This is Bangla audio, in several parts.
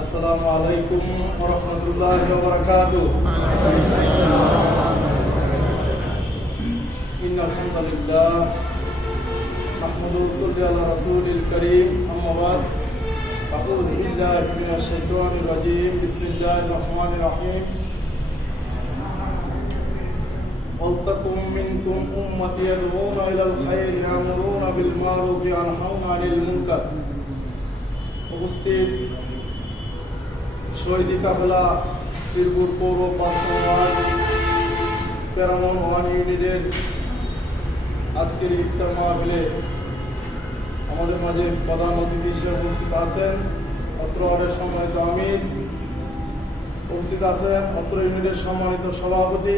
আসসালামু আলাইকুম ওয়া রাহমাতুল্লাহি ওয়া বারাকাতুহু। ইন্নাল হামদালিল্লাহ নাহমাদুহু ওয়া নুসাল্লি আলা রাসূলিল কারীম, আম্মা বা'দ। আউযু বিল্লাহি মিনাশ শাইতানির রাজীম। বিসমিল্লাহির রাহমানির রাহিম। ওয়ালতাকুম মিনকুম উম্মাতুন ইয়াদউনা ইলাল খায়রি ইয়া'মুরুনা বিল মা'রুফি ওয়া ইয়ানহাউনা আনিল মুনকার। উপস্থিত শহীদি কাফেলা শ্রীপুর পৌর ৫ নং ওয়ার্ড প্যারামন ওয়ান ইউনিটের আজকের ইফতার মাহফিলে আমাদের মাঝে প্রধান অতিথি হিসেবে উপস্থিত আছেন অত্র ওয়ার্ডের সম্মানিত আমির, উপস্থিত আছেন অত্র ইউনিটের সম্মানিত সভাপতি,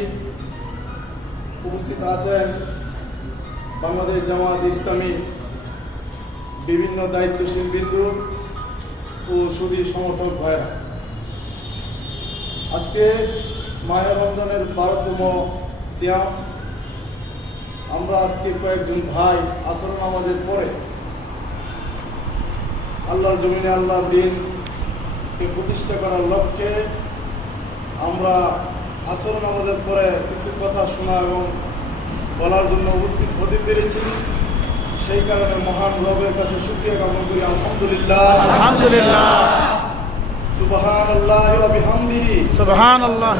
উপস্থিত আছেন বাংলাদেশ জামায়াত ইসলামী বিভিন্ন দায়িত্বশীল বিন্দু ও সুধী সমর্থক ভাইরা। আজকে মাহে রমজানের 12তম সিয়াম। আমরা আজকে কয়েকজন ভাই আসর নামাজের পরে আল্লাহর জমিনে আল্লাহর দ্বীনকে প্রতিষ্ঠা করার লক্ষ্যে আমরা আসর নামাজের পরে কিছু কথা শোনা এবং বলার জন্য উপস্থিত হতে পেরেছি। সেই কারণে মহান রবের কাছে শুকরিয়া জ্ঞাপন করি। আলহামদুলিল্লাহ, আলহামদুলিল্লাহ, সুবহানাল্লাহি ওয়া বিহামদিহি, সুবহানাল্লাহ,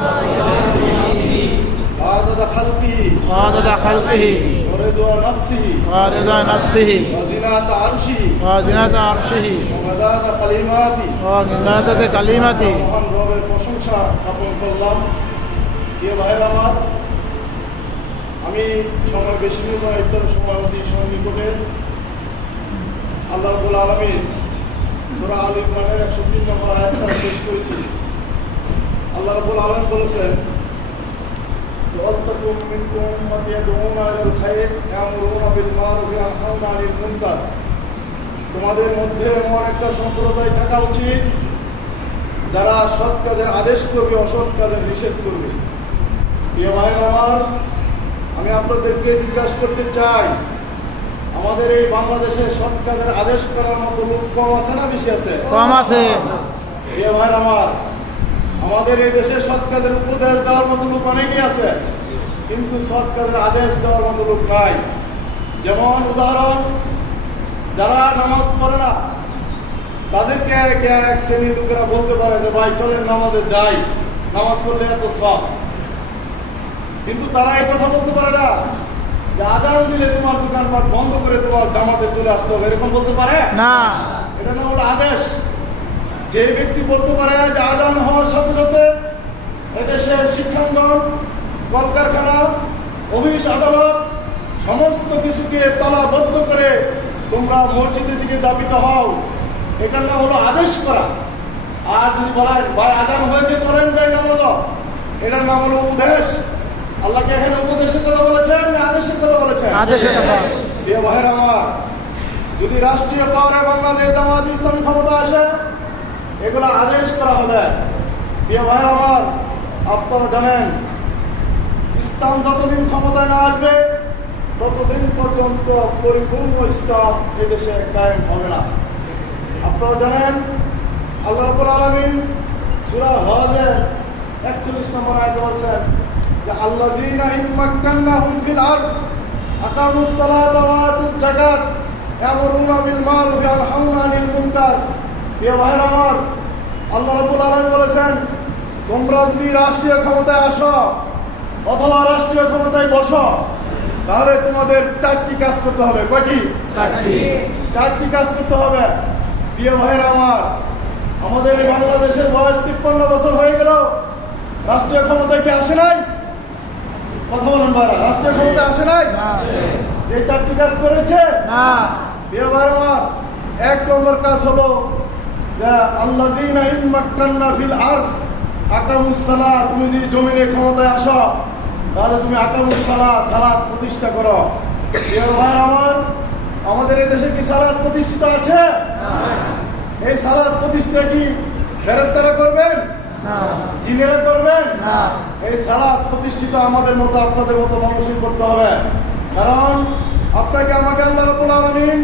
আদাদা খালকিহি, আদাদা খালকিহি, ওয়া রিদা নাফসিহি, ওয়া রিদা নাফসিহি, ওয়া জিনাতা আরশিহি, ওয়া জিনাতা আরশিহি, ওয়া মাদাদা কালিমাতি, ওয়া মিনাতাতে কালিমাতি। মহান রবের প্রশংসা জ্ঞাপন করলাম। প্রিয় ভাইরা আমার, আমি সময় বেশি নিব না, ইফতারের সময় অতি সন্নিকটে। আল্লাহ রাব্বুল আলামিন সূরা আল ইমরানের 103 নম্বর আয়াতটা শেষ করেছি। আল্লাহ রাব্বুল আলামিন বলেছেন, ওয়ালতাকুম মিনকুম উম্মাতুন ইয়াদউনা ইলাল খায়র ইয়া'মুরুনা বিল মা'রুফি ওয়া ইয়ানহাউনা আনিল মুনকার। তোমাদের মধ্যে এমন একটা সম্প্রদায় থাকা উচিত যারা সৎ কাজের আদেশ করবে, অসৎ কাজের নিষেধ করবে। প্রিয় ভাইরা আমার, আমি আপনাদেরকে জিজ্ঞাসা করতে চাই, আমাদের এই বাংলাদেশে সৎ কাজের আদেশ করার মতো লোক কম আছে না বেশি আছে? কম আছে। প্রিয় ভাইরা আমার, আমাদের এই দেশে সৎ কাজের উপদেশ দেওয়ার মতো লোক অনেকই আছে, কিন্তু সৎ কাজের আদেশ দেওয়ার মতো লোক নাই। যেমন উদাহরণ, যারা নামাজ পড়ে না তাদেরকে এক শ্রেণীর লোকেরা বলতে পারে যে ভাই চলেন নামাজে যাই, নামাজ পড়লে এত সব। কিন্তু তারা এই কথা বলতে পারে না যে আজান দিলে তোমার দোকানপাট বন্ধ করে তোমার জামাতে চলে আসতে হবে, এরকম বলতে পারে না। এটা না হলো আদেশ। যে ব্যক্তি বলতে পারে যে আজান হওয়ার সাথে সাথে এদেশের শিক্ষাঙ্গন, কলকারখানা, অফিস আদালত সমস্ত কিছুকে তালাবদ্ধ করে তোমরা মসজিদের দিকে দাবিত হও, এটার নাম হলো আদেশ করা। আর যদি বলেন ভাই আজান হয়েছে চলেন যাই নামাজ, এটার নাম হলো উপদেশ। আল্লাহকে এখানে উপদেশের কথা বলেছেন না আদেশের কথা বলেছেন? আদেশের কথা। প্রিয় ভাইরা আমার, যদি রাষ্ট্রীয় পাওয়ারে বাংলাদেশ জামায়াত ইসলামী ক্ষমতা আসে, এগুলো আদেশ করা হবে। প্রিয় ভাইরা আমার, আপনারা জানেন ইসলাম যতদিন ক্ষমতায় না আসবে ততদিন পর্যন্ত পরিপূর্ণ ইসলাম এদেশে কায়েম হবে না। আপনারা জানেন আল্লাহ রাব্বুল আলামিন সূরা হজের 41 নম্বর আয়াতে বলেছেন যে আল্লাযীনা ইম্মাক্কান্নাহুম ফিল আরদ আকামুস সালাতা ওয়া আতুজ যাকাত ইয়ামুরুনা বিল মা'রুফি ওয়া ইয়ানহাউনা আনিল মুনকার। প্রিয় ভাইরা আমার, আল্লাহ রাব্বুল আলামিন বলেছেন তোমরা যদি রাষ্ট্রীয় ক্ষমতায় আসো অথবা রাষ্ট্রীয় ক্ষমতায় বসো, তাহলে তোমাদের 4টি কাজ করতে হবে। কয়টি? 4টি কাজ করতে হবে। প্রিয় ভাইরা আমার, আমাদের এই বাংলাদেশের বয়স 53 বছর হয়ে গেল, রাষ্ট্রীয় ক্ষমতায় কি আসে নাই? কথা বলেন ভাইরা, রাষ্ট্রীয় ক্ষমতায় আসে নাই? এই 4টি কাজ করেছে না। প্রিয় ভাইরা আমার, 1 নম্বর কাজ হলো যে আল্লাযীনা ইম্মাক্কান্না ফিল আরদ আকামুস সালাত। তুমি যদি জমিনে ক্ষমতায় আসো তাহলে তুমি আকামুস সালাত, সালাত প্রতিষ্ঠা করো। প্রিয় ভাইরা আমার, আমাদের এই দেশে কি সালাত প্রতিষ্ঠিত আছে? এই সালাত প্রতিষ্ঠা কি ফেরেশতারা করবেন? জিনেরা করবেন? এই সালাত প্রতিষ্ঠিত আমাদের মতো আপনাদের মতো মানুষই করতে হবে। কারণ আপনাকে আমাকে আল্লাহ রাব্বুল আলামিন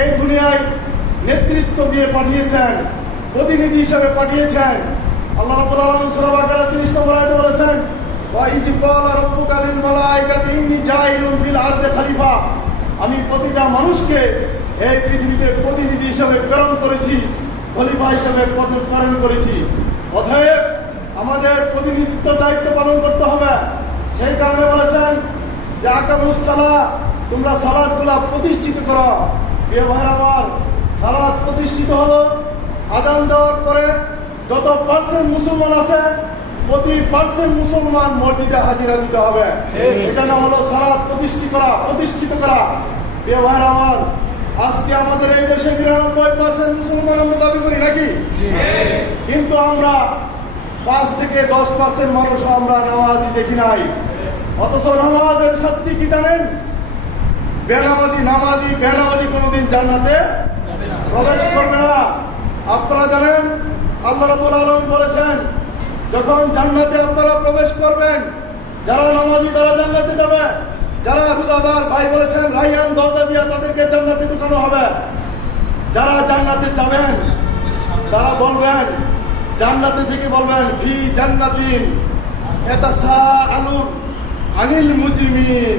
এই দুনিয়ায় নেতৃত্ব দিয়ে পাঠিয়েছেন, প্রতিনিধি হিসেবে পাঠিয়েছেন। আল্লাহ রাব্বুল আলামিন সূরা বাকারা 30 নম্বর আয়াতে বলেছেন, ওয়া ইয ক্বালা রাব্বুকা লিল মালাইকাতি ইন্নী জাইলুন ফিল আরদি খলিফা। আমি প্রতিটা মানুষকে এই পৃথিবীতে প্রতিনিধি হিসেবে প্রেরণ করেছি, খলিফা হিসেবে প্রেরণ করেছি। অতএব আমাদের প্রতিনিধিত্ব দায়িত্ব পালন করতে হবে। সেই কারণে বলেছেন যে আকামুস সালাহ, তোমরা সালাতগুলা প্রতিষ্ঠিত করো। প্রিয় ভাইরা আমার, সালাত প্রতিষ্ঠিত হলো আযান দেওয়ার পরে যত পার্সেন্ট মুসলমান আছে প্রতি পার্সেন্ট মুসলমান মসজিদে হাজিরা দিতে হবে। এটা না হলো সালাত প্রতিষ্ঠিত করা। প্রিয় ভাইরা আমার, আজকে আমাদের এই দেশে ৯৯% মুসলমান আমরা দাবি করি নাকি? কিন্তু আমরা ৫ থেকে 10% মানুষ আমরা নামাজি দেখি নাই। অথচ নামাজের শাস্তি কি জানেন? বেনামাজি কোনোদিন জান্নাতে প্রবেশ করবে না। আপনারা জানেন আল্লাহ রাব্বুল আলামিন বলেছেন, যখন জান্নাতে আপনারা প্রবেশ করবেন, যারা নামাজি তারা জান্নাতে যাবে, যারা রোজাদার ভাই বলেছেন রাইয়ান দরজা দিয়ে তাদেরকে জান্নাতে ঢুকানো হবে। যারা জান্নাতে যাবেন তারা বলবেন, জান্নাতে থেকে বলবেন ফি জান্নাতিন ইয়াতাসাআলুন আনিল মুজরিমিন।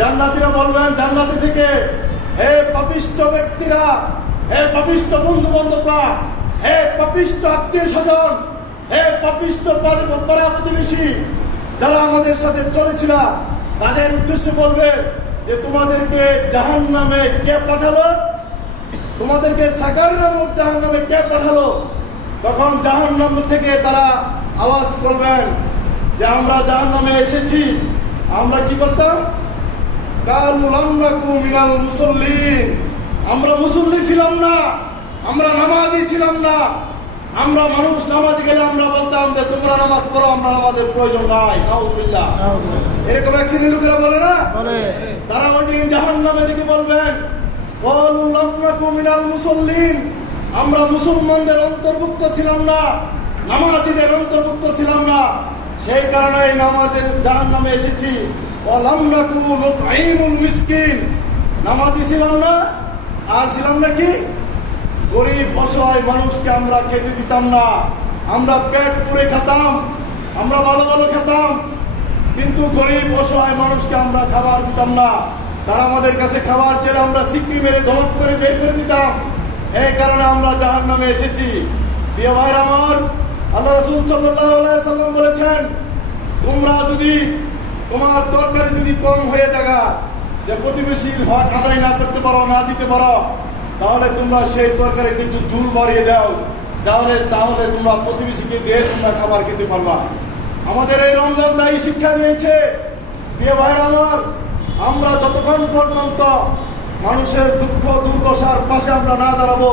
জান্নাতীরা বলবেন জান্নাতে থেকে, হে পাপিষ্ঠ ব্যক্তিরা, হে পাপিষ্ঠ বন্ধু বান্ধবরা, হে পাপিষ্ঠ আত্মীয় স্বজন, হে পাপিষ্ঠ পাড়া প্রতিবেশী, যারা আমাদের সাথে চলেছিল, তাদের উদ্দেশ্যে বলবে যে তোমাদেরকে জাহান্নামে কে পাঠালো? তোমাদেরকে সাকার নামক জাহান্নামে কে পাঠালো? তখন জাহান্নাম থেকে তারা আওয়াজ করবেন যে আমরা জাহান্নামে এসেছি। আমরা কি করতাম? কালু লাম নাকু মিনাল মুসাল্লিন। আমরা মুসল্লি ছিলাম না, আমরা নামাজি ছিলাম না। আমরা মানুষ নামাজ গেলে আমরা বলতাম যে তোমরা নামাজ পড়ো, আমরা নামাজের প্রয়োজন নাই। নাউযুবিল্লাহ। এরকম এক শ্রেণীর লোকেরা বলে না? তারা ওই দিন জাহান্নামে থেকে বলবেন কালু লাম নাকু মিনাল মুসাল্লিন। আমরা মুসলমানদের অন্তর্ভুক্ত ছিলাম না, নামাজিদের অন্তর্ভুক্ত ছিলাম না, সেই কারণে নামাজের জাহান্নামে এসেছি। ওয়ালাম নাকু নুতঈমুল মিসকিন। নামাজি ছিলাম না, আর ছিলাম না কি? গরিব অসহায় মানুষকে আমরা খেতে দিতাম না। আমরা পেট পুরে খেতাম, আমরা ভালো ভালো খেতাম, কিন্তু গরিব অসহায় মানুষকে আমরা খাবার দিতাম না। তারা আমাদের কাছে খাবার চেয়ে আমরা সিকড়ি মেরে ধমক করে বের করে দিতাম। এই কারণে আমরা জাহান্নামে এসেছি। প্রিয় ভাইরা আমার, আল্লাহ রাসূল সাল্লাল্লাহু আলাইহি ওয়াসাল্লাম বলেছেন, তোমরা যদি তোমার তরকারি যদি কম হয়ে যায়, যে প্রতিবেশীর হক আদায় না করতে পারো, না দিতে পারো, তাহলে তোমরা সেই তরকারিতে একটু ঝুল বাড়িয়ে দাও, তাহলে তোমরা প্রতিবেশীকে দিয়ে তোমরা খাবার খেতে পারবা। আমাদের এই রমজান তাই শিক্ষা দিয়েছে। প্রিয় ভাইরা আমার, আমরা যতক্ষণ পর্যন্ত মানুষের দুঃখ দুর্দশার পাশে আমরা না দাঁড়াবো,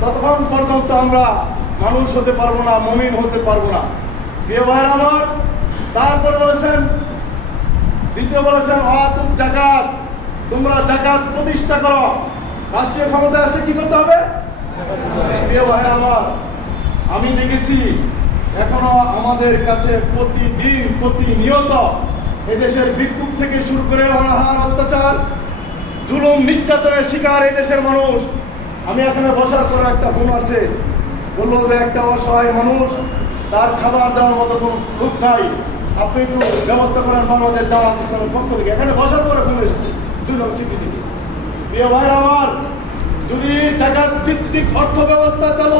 ততক্ষণ পর্যন্ত আমরা মানুষ হতে পারবো না, মুমিন হতে পারবো না। প্রিয় ভাইরা আমার, তারপরে বলেছেন, দ্বিতীয় বলেছেন আতুক যাকাত। তোমরা যাকাত প্রতিষ্ঠা করো। রাষ্ট্রীয় ক্ষমতায় আসলে কি করতে হবে? প্রিয় ভাইরা আমার, আমি দেখেছি এখনো আমাদের কাছে প্রতিদিন প্রতিনিয়ত এদেশের বিক্ষোভ থেকে শুরু করে অনাহার, অত্যাচার, জুলুম, নির্যাতনের শিকার এই দেশের মানুষ। আমি এখানে বসার পরে একটা ফোন আসে, বললো যে একটা অসহায় মানুষ, তার খাবার দেওয়ার মতো কোনো লোক নাই, আপনি একটু ব্যবস্থা করেন বাংলাদেশ জামাত ইসলামের পক্ষ থেকে। এখানে বসার পরে ফোন এসেছে 2 লক্ষ চিঠি থেকে। প্রিয় ভাইরা আমার, যদি জাকাত ভিত্তিক অর্থ ব্যবস্থা চালু